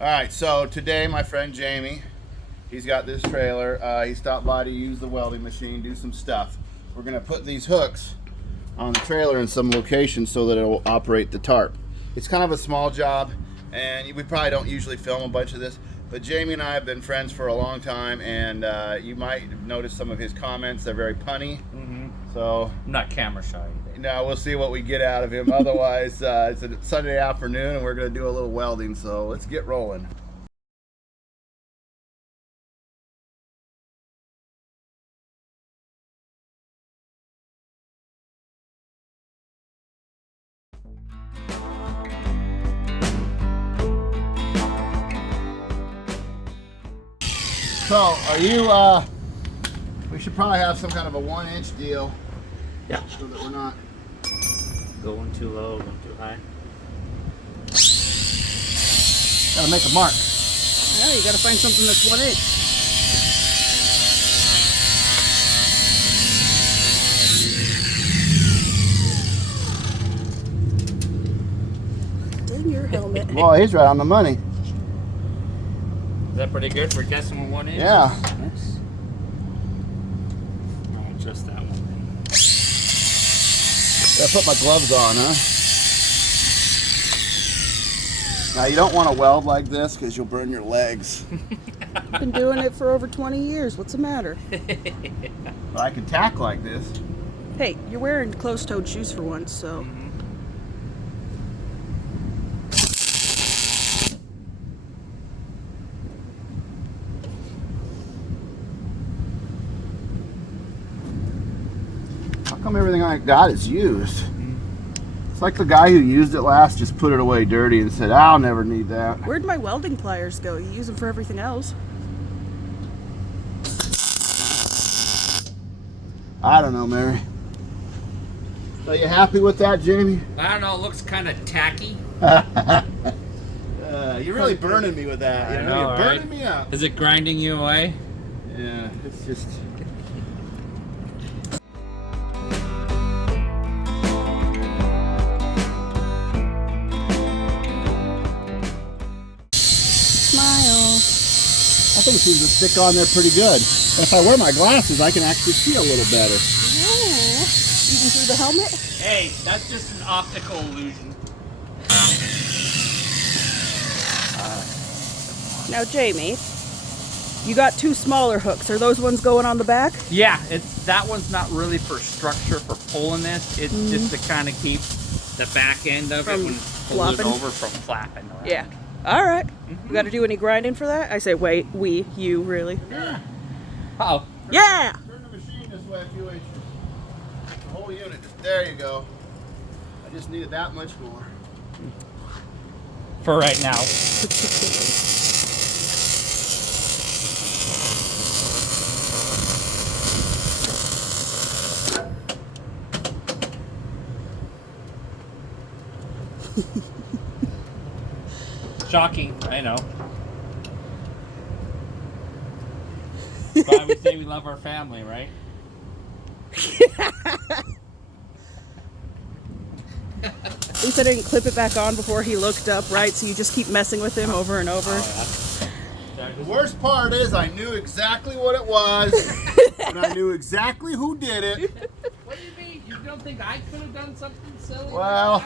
All right, so today my friend Jamie, he's got this trailer. He stopped by to use the welding machine, do some stuff. We're gonna put these hooks on the trailer in some locations so that it will operate the tarp. It's kind of a small job, and we probably don't usually film a bunch of this, but Jamie and I have been friends for a long time, and you might have noticed some of his comments. They're very punny. So I'm not camera shy either. no, we'll see what we get out of him. Otherwise, it's a Sunday afternoon, and we're going to do a little welding. So let's get rolling. So, are you? We should probably have some kind of a 1-inch deal. Yeah. So that we're not Going too low, going too high. gotta make a mark. Yeah, you gotta find something that's 1 inch. Dang your helmet. Well, he's right on the money. Is that pretty good for guessing with 1 inch? Yeah. Nice. I'll adjust that one then. Gotta put my gloves on, huh? Now you don't want to weld like this because you'll burn your legs. I've been doing it for over 20 years. What's the matter? But I can tack like this. Hey, you're wearing closed-toed shoes for once, so. How come everything I got is used? It's like the guy who used it last just put it away dirty and said, I'll never need that. Where'd my welding pliers go? You use them for everything else. I don't know, Mary. So you happy with that, Jamie? I don't know, it looks kind of tacky. You're really burning me with that. I know, You're burning right? me up. Is it grinding you away? Yeah, it's just... Smile. I think it seems to stick on there pretty good. And if I wear my glasses, I can actually see a little better. Oh, even through the helmet? Hey, that's just an optical illusion. Now, Jamie, you got two smaller hooks. Are those ones going on the back? Yeah, that one's not really for structure for pulling this. It's just to kind of keep the back end of From it when pull it flopping? over from flapping around. Yeah. All right. You got to do any grinding for that? I say, wait, you, really. Oh. Yeah! Turn the machine this way a few inches. The whole unit. There you go. I just needed that much more. For right now. Shocking, I know. But we say we love our family, right? At least I didn't clip it back on before he looked up, right? So you just keep messing with him over and over. The worst part is I knew exactly what it was, and I knew exactly who did it. What do you mean? You don't think I could have done something silly? Well,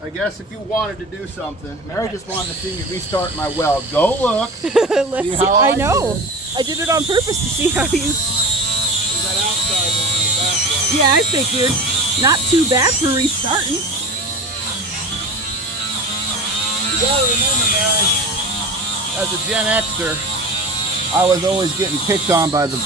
like I guess if you wanted to do something, Mary just wanted to see me restart my weld. Go look. Let's see. how I I know. did. I did it on purpose to see how you. There's that outside one on the back there. Yeah, I figured. Not too bad for restarting. You gotta remember, Mary, as a Gen Xer, I was always getting picked on by the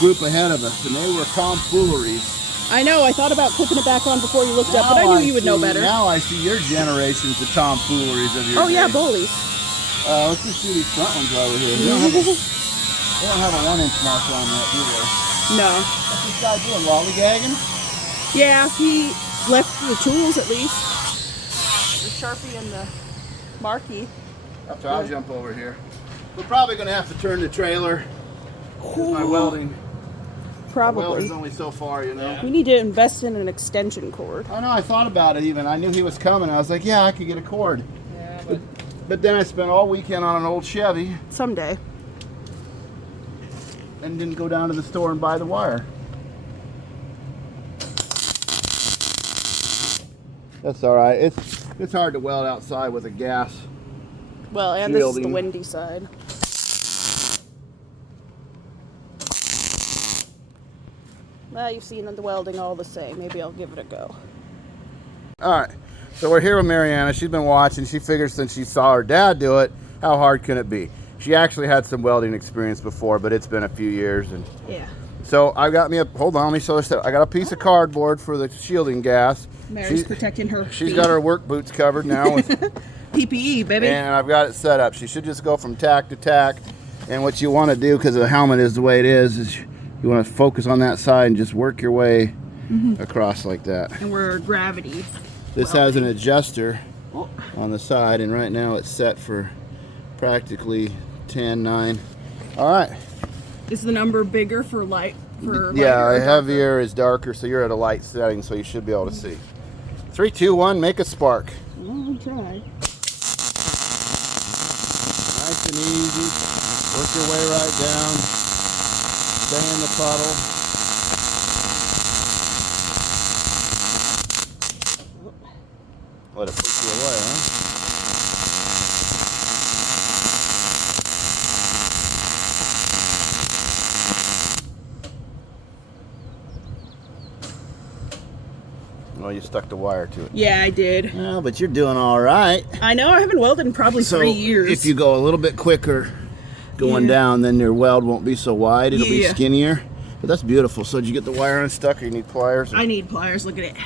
group ahead of us, and they were tomfooleries. I know. I thought about clipping it back on before you looked up, but I knew you would know better. Now I see your generations of tomfooleries of your Oh yeah, day. bullies. Let's just do these front ones over here. They don't have a 1-inch marker on that, do they? No. What's this guy doing, lollygagging? Yeah, he left the tools at least. The Sharpie and the Marquee. After I'll jump over here. We're probably going to have to turn the trailer. My welding. Probably. The welder's only so far, you know. We need to invest in an extension cord. Oh no, I thought about it even. I knew he was coming. I was like, yeah, I could get a cord. Yeah, but But then I spent all weekend on an old Chevy Someday. and didn't go down to the store and buy the wire. That's all right. It's hard to weld outside with a gas. Well, and this is the Shielding. windy side. Well, you've seen the welding all the same. Maybe I'll give it a go. All right. So we're here with Mariana. She's been watching. She figures since she saw her dad do it, how hard can it be? She actually had some welding experience before, but it's been a few years. And Yeah. so I got me a, hold on, let me show this. I got a piece of cardboard for the shielding gas. Mary's protecting her She's feet. got her work boots covered now. With, PPE, baby. and I've got it set up. She should just go from tack to tack. And what you want to do, because the helmet is the way it is you want to focus on that side and just work your way across like that. And we're gravity. This has an adjuster on the side, and right now it's set for practically 10, 9. All right. Is the number bigger for light? For Yeah, lighter or heavier is darker, so you're at a light setting, so you should be able to see. 3, 2, 1, make a spark. darker? Well, I'll try. Nice and easy. Work your way right down. Stay in the puddle. Let it push you away, huh? Well, you stuck the wire to it. Yeah, I did. Well, but you're doing all right. I know. I haven't welded in probably 3 years. If you go a little bit quicker going down, then your weld won't be so wide. It'll be skinnier. But that's beautiful. So did you get the wire unstuck, or you need pliers? I need pliers. Look at it.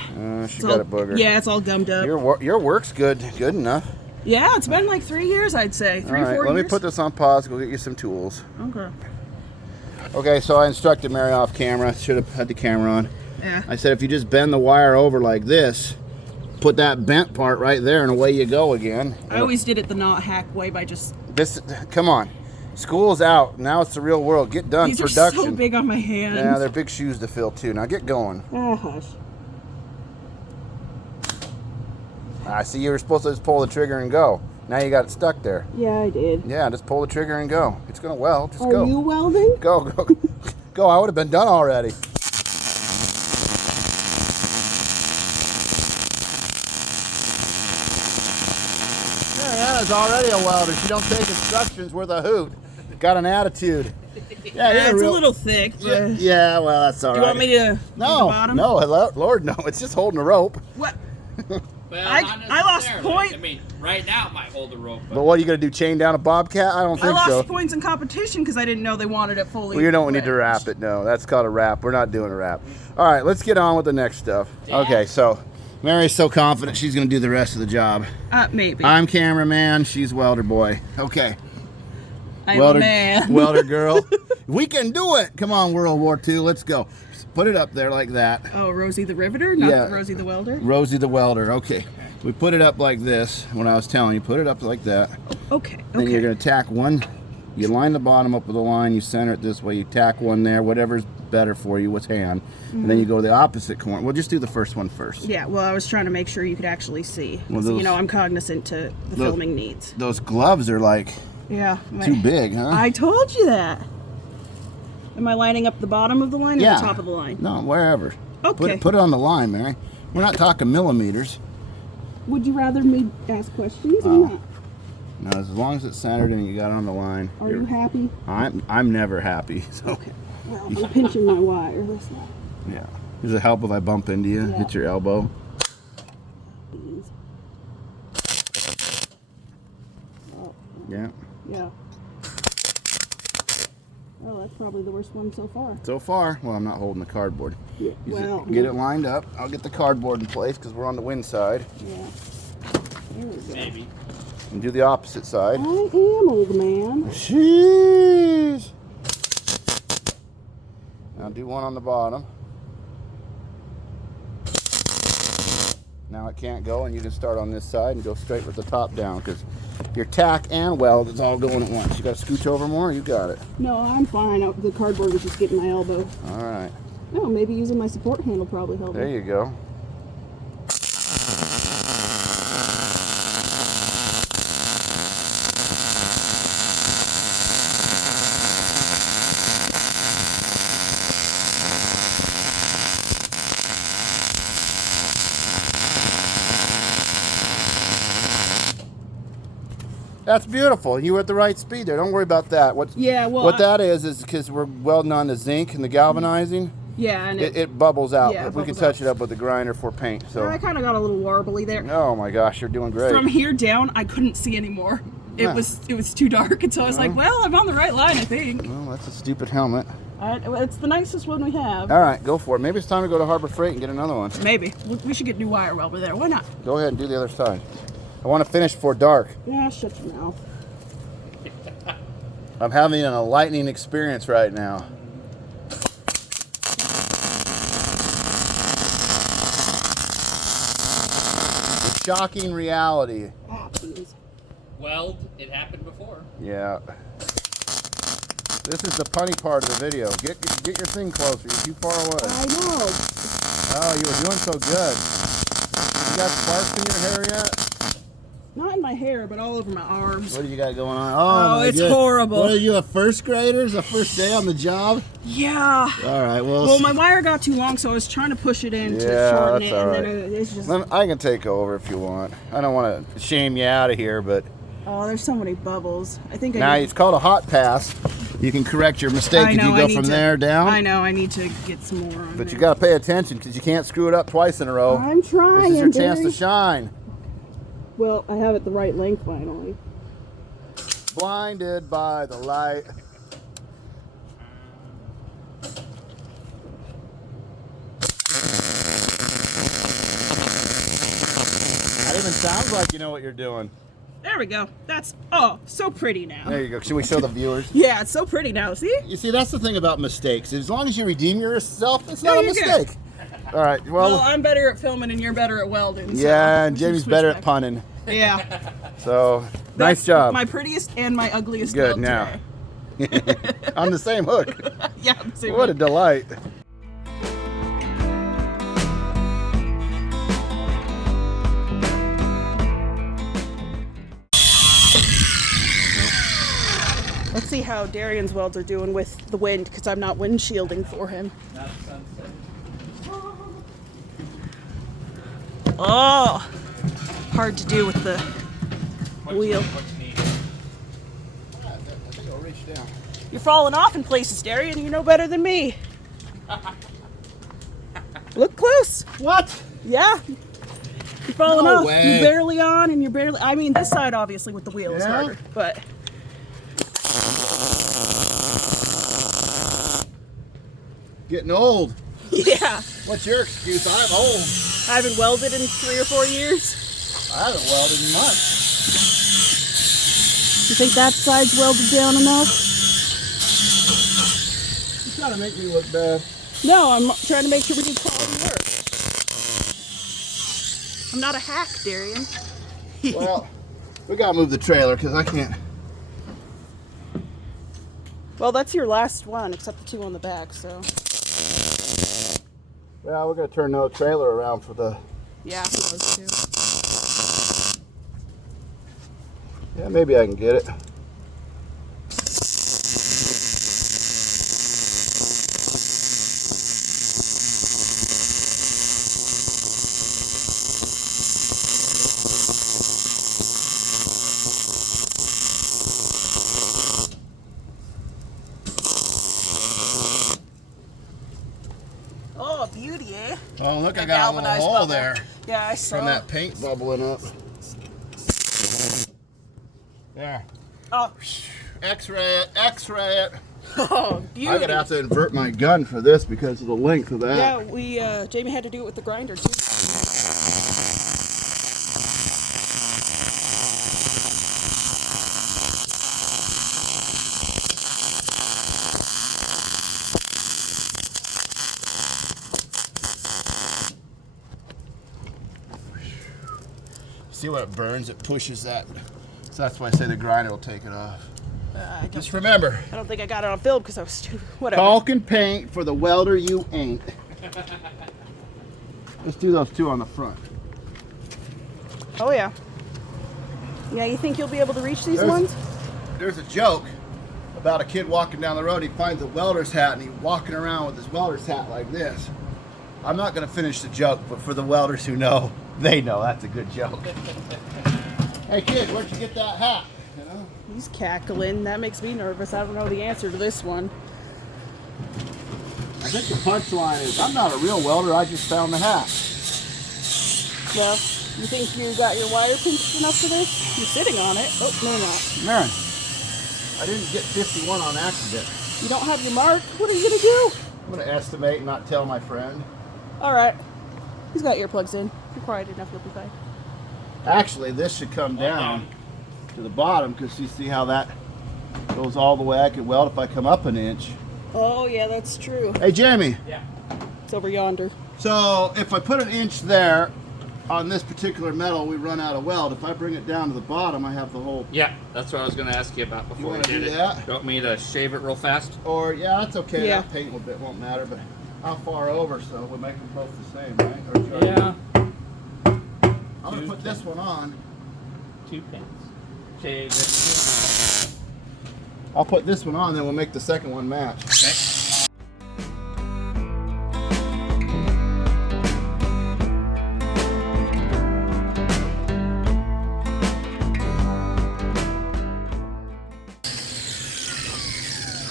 She It's got all- a booger. Yeah, it's all gummed up. Your work's good enough. Yeah, it's been like 3 years, I'd say. 3 All or right, 4 let years. me put this on pause. Go get you some tools. Okay. Okay, so I instructed Mary off camera. Should have had the camera on. Yeah. I said if you just bend the wire over like this, put that bent part right there, and away you go again. I always did it the not hack way by just. Come on. School's out. Now it's the real world. Get done. These Production. are so big on my hands. Yeah, they're big shoes to fill too. Now get going. Oh, hush. I see you were supposed to just pull the trigger and go. Now you got it stuck there. Yeah, I did. Yeah, just pull the trigger and go. It's gonna weld. Just Are go. you welding? Go. Go. I would have been done already. Mariana's already a welder. She don't take instructions with a hoot. Got an attitude. Yeah, you're it's real- a little thick. But Yeah, well, that's all do right. you want me to? do the No, bottom? no, Lord, no. It's just holding a rope. What? Well, I not lost necessarily. point. I mean, right now it might hold the rope. But what are you gonna do? Chain down a bobcat? I don't I think lost so. points in competition because I didn't know they wanted it fully. Well, you don't need to wrapped. wrap it. No, that's called a wrap. We're not doing a wrap. All right, let's get on with the next stuff. Okay, so Mary's so confident she's gonna do the rest of the job. Maybe. I'm cameraman. She's welder boy. Okay, I'm welder a man. welder girl. We can do it. Come on, World War II. Let's go. Put it up there like that. Oh, Rosie the Riveter, not Yeah. Rosie the Welder. Rosie the welder. Okay, we put it up like this. When I was telling you, put it up like that. Okay. Then you're Okay. going to tack one. You line the bottom up with a line. You center it this way. You tack one there. Whatever's better for you with hand. And then you go to the opposite corner. We'll just do the first one first. Yeah. Well, I was trying to make sure you could actually see. Well, 'Cause, those- I'm cognizant to the those- filming needs. Those gloves are like Yeah. too big, huh? I told you that. Am I lining up the bottom of the line or Yeah. the top of the line? No, wherever. Okay. Put it on the line, Mary. We're not talking millimeters. Would you rather me ask questions or not? No, as long as it's centered and you got it on the line. Are you happy? I'm never happy. So Okay. Well, I'm pinching my wire. That's not. yeah. Does it help if I bump into you? Yeah. Hit your elbow? Please. Oh, Yeah. yeah. Well, that's probably the worst one so far. So far, well, I'm not holding the cardboard. Yeah. You just Well, get it lined up. I'll get the cardboard in place because we're on the wind side. Yeah. There we go. Maybe. And do the opposite side. I am, old man. Jeez. Now do one on the bottom. Now it can't go, and you can start on this side and go straight with the top down because your tack and weld is all going at once. You got to scooch over more? You got it. No, I'm fine. The cardboard was just getting my elbow. All right. No, maybe using my support hand will probably help. There me. you go. That's beautiful. You were at the right speed there. Don't worry about that. Yeah, well, What that is because we're welding on the zinc and the galvanizing. Yeah, and It bubbles out. Yeah, But we can bubbles touch it up with the grinder for paint. So I kind of got a little warbly there. oh my gosh, you're doing great. From here down, I couldn't see anymore. It was too dark, and so I was like, well, I'm on the right line, I think. Well, that's a stupid helmet. It's the nicest one we have. All right, go for it. Maybe it's time to go to Harbor Freight and get another one. Maybe. We should get new wire welder there. Why not? Go ahead and do the other side. I want to finish before dark. Yeah, shut your mouth. I'm having an enlightening experience right now. The shocking reality. Oh, please. Weld, it happened before. Yeah. This is the punny part of the video. Get your thing closer. You're too far away. I know. Oh, you were doing so good. You got sparks in your hair yet? Not in my hair, but all over my arms. What do you got going on? Oh, my it's God. horrible. What are you, a first grader? Is the first day on the job? Yeah. All right, Well, my wire got too long, so I was trying to push it in to Yeah, shorten that's it, all and right. then it's just... I can take over if you want. I don't want to shame you out of here, but Oh, there's so many bubbles. I think now it's called a hot pass. You can correct your mistake if you go from there down. I know, I need to get some more on But there. you got to pay attention because you can't screw it up twice in a row. I'm trying, This is your chance Barry. to shine. Well, I have it the right length finally. Blinded by the light. That even sounds like you know what you're doing. There we go. That's, so pretty now. There you go. Should we show the viewers? Yeah, it's so pretty now. See? You see, that's the thing about mistakes. As long as you redeem yourself, it's not a you're good. mistake. All right. Well, I'm better at filming and you're better at welding. So yeah, and we should Jamie's switch better back. at punning. Yeah. So, That's nice job. My prettiest and my ugliest Good weld now. today. On the same hook. Yeah, the same What a way. delight. Let's see how Darian's welds are doing with the wind, because I'm not wind shielding for him. Not sunset. Oh, hard to do with the wheel. What's needed? I think I'll reach down. You're falling off in places, Darian. You know better than me. Look close. What? Yeah. You're falling No off. way. You're barely on, and you're barely. I mean, this side obviously with the wheel is Yeah? harder, but Getting old. yeah, What's your excuse? I'm old. I haven't welded in 3 or 4 years. I haven't welded in months. You think that side's welded down enough? You gotta make me look bad. No, I'm trying to make sure we do quality work. I'm not a hack, Darian. Well, we gotta move the trailer because I can't. Well, that's your last one, except the 2 on the back, so. Well, we're gonna turn the trailer around for the. Yeah, those 2. Yeah, maybe I can get it. Oh, beauty, eh? Oh, look, I A got a galvanized little hole bubble. there Yeah, I saw. from that paint bubbling up. There. Oh, X-ray it, X-ray it. oh, beauty. I'm gonna have to invert my gun for this because of the length of that. Yeah, we Jamie had to do it with the grinder too. See what it burns? It pushes that. So that's why I say the grinder will take it off. Just remember, I don't think I got it on film because I was too. Whatever. caulk and paint for the welder you ain't. Let's do those 2 on the front. Oh yeah. Yeah, you think you'll be able to reach these There's- ones? There's a joke about a kid walking down the road. He finds a welder's hat and he's walking around with his welder's hat like this. I'm not going to finish the joke, but for the welders who know, they know that's a good joke. Hey kid, where'd you get that hat? He's cackling. That makes me nervous. I don't know the answer to this one. I think the punchline is, I'm not a real welder, I just found the hack. Well, you think you got your wire pinched enough for this? You're sitting on it. Oh, no, you're not. Marin, I didn't get 51 on accident. You don't have your mark? What are you going to do? I'm going to estimate and not tell my friend. All right. He's got earplugs in. If you're quiet enough, you'll be fine. Actually, this should come down to the bottom, because you see how that goes all the way. I could weld if I come up an inch. Oh, yeah, that's true. Hey, Jamie. Yeah. It's over yonder. So if I put an inch there on this particular metal, we run out of weld. If I bring it down to the bottom, I have the whole. Yeah, that's what I was going to ask you about before we wanna did do it. that? You want me to shave it real fast? Or yeah, that's okay. Yeah. That paint won't matter. But how far over? So we'll make them both the same, right? Or should I- Yeah. I'm gonna put this one on. 2 pins. Shave it. I'll put this one on, then we'll make the second one match. Okay.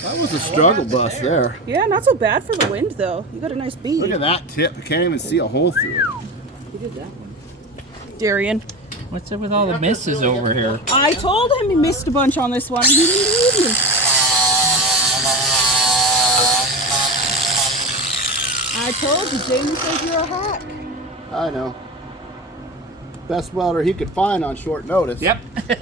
That was a struggle bus there. Yeah, not so bad for the wind, though. You got a nice bead. Look at that tip. I can't even see a hole through it. You did that one. Darian. What's up with all the misses over here? I told him he missed a bunch on this one. He didn't believe me. I told you, Jamie says you're a hack. I know. Best welder he could find on short notice. Yep. Then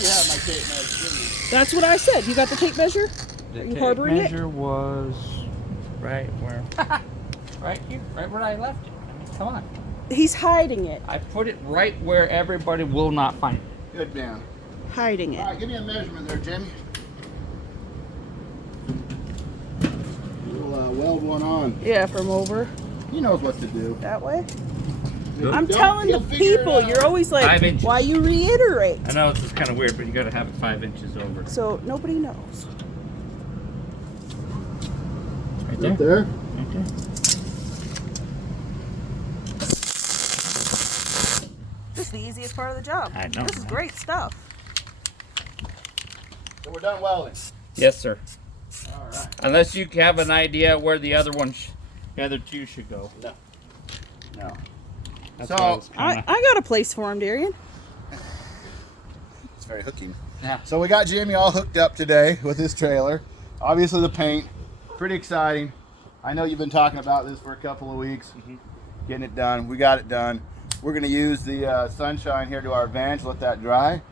you have my tape measure, didn't you? That's what I said. You got the tape measure? The Are you tape harboring it? measure was right where? Right here, right where I left it. I mean, come on. He's hiding it. I put it right where everybody will not find it. Good man. Hiding All it. right, give me a measurement there, Jamie. We'll weld one on. Yeah, from over He knows what to do. that way. Good. I'm Don't- telling the he'll figure it people, out. you're always 5 like, inches. why you reiterate? I know this is kind of weird, but you got to have it 5 inches over. So nobody knows. Right Right there. Right there. This is the easiest part of the job. I know. This is great stuff. So we're done welding. Yes, sir. All right. Unless you have an idea where the other one, the other two should go. No. No. That's So, why I was I kinda- got a place for him, Darian. It's very hooking. Yeah. So we got Jamie all hooked up today with his trailer. Obviously the paint, pretty exciting. I know you've been talking about this for a couple of weeks. Getting it done. We got it done. We're going to use the sunshine here to our advantage, let that dry.